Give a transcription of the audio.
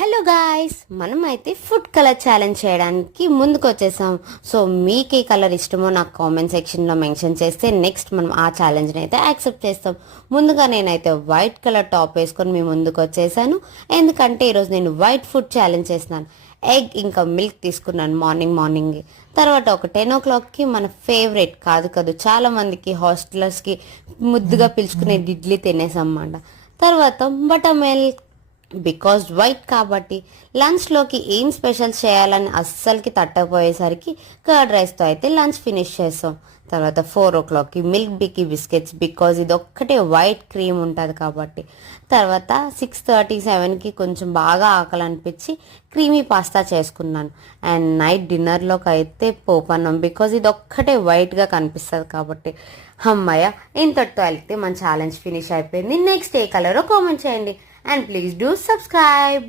Hello guys, మనం అయితే food colour challenge చేయడానికి ముందుకు వచ్చేసాం. సో మీకు ఏ కలర్ ఇష్టమో నాకు కామెంట్ సెక్షన్లో మెన్షన్ చేస్తే నెక్స్ట్ మనం ఆ ఛాలెంజ్ని అయితే యాక్సెప్ట్ చేస్తాం. ముందుగా నేనైతే వైట్ కలర్ టాప్ వేసుకొని మీ ముందుకు వచ్చేసాను. ఎందుకంటే ఈరోజు నేను వైట్ ఫుడ్ ఛాలెంజ్ చేస్తున్నాను. ఎగ్ ఇంకా మిల్క్ తీసుకున్నాను మార్నింగ్. తర్వాత ఒక 10 o'clockకి మన ఫేవరెట్ కాదు చాలా మందికి హాస్టలర్స్కి ముద్దుగా పిలుచుకునే ఇడ్లీ తినేసాం అన్నమాట. తర్వాత బటర్ మిల్క్ బికాజ్ వైట్ కాబట్టి లంచ్లోకి ఏం స్పెషల్ చేయాలని అస్సలకి తట్టపోయేసరికి కర్డ్ రైస్తో అయితే లంచ్ ఫినిష్ చేస్తాం. తర్వాత 4 o'clockకి మిల్క్ బికి బిస్కెట్స్ బికాజ్ ఇది ఒక్కటే వైట్ క్రీమ్ ఉంటుంది కాబట్టి. తర్వాత 6:30, 7కి కొంచెం బాగా ఆకలి అనిపించి క్రీమీ పాస్తా చేసుకున్నాను. అండ్ నైట్ డిన్నర్లోకి అయితే పోపన్నాం బికాజ్ ఇది ఒక్కటే వైట్గా కనిపిస్తుంది కాబట్టి. అమ్మయ్య, ఇంతటితో వెళ్తే మన ఛాలెంజ్ ఫినిష్ అయిపోయింది. నెక్స్ట్ ఏ కలరో కామెంట్ చేయండి. And please do subscribe. Bye.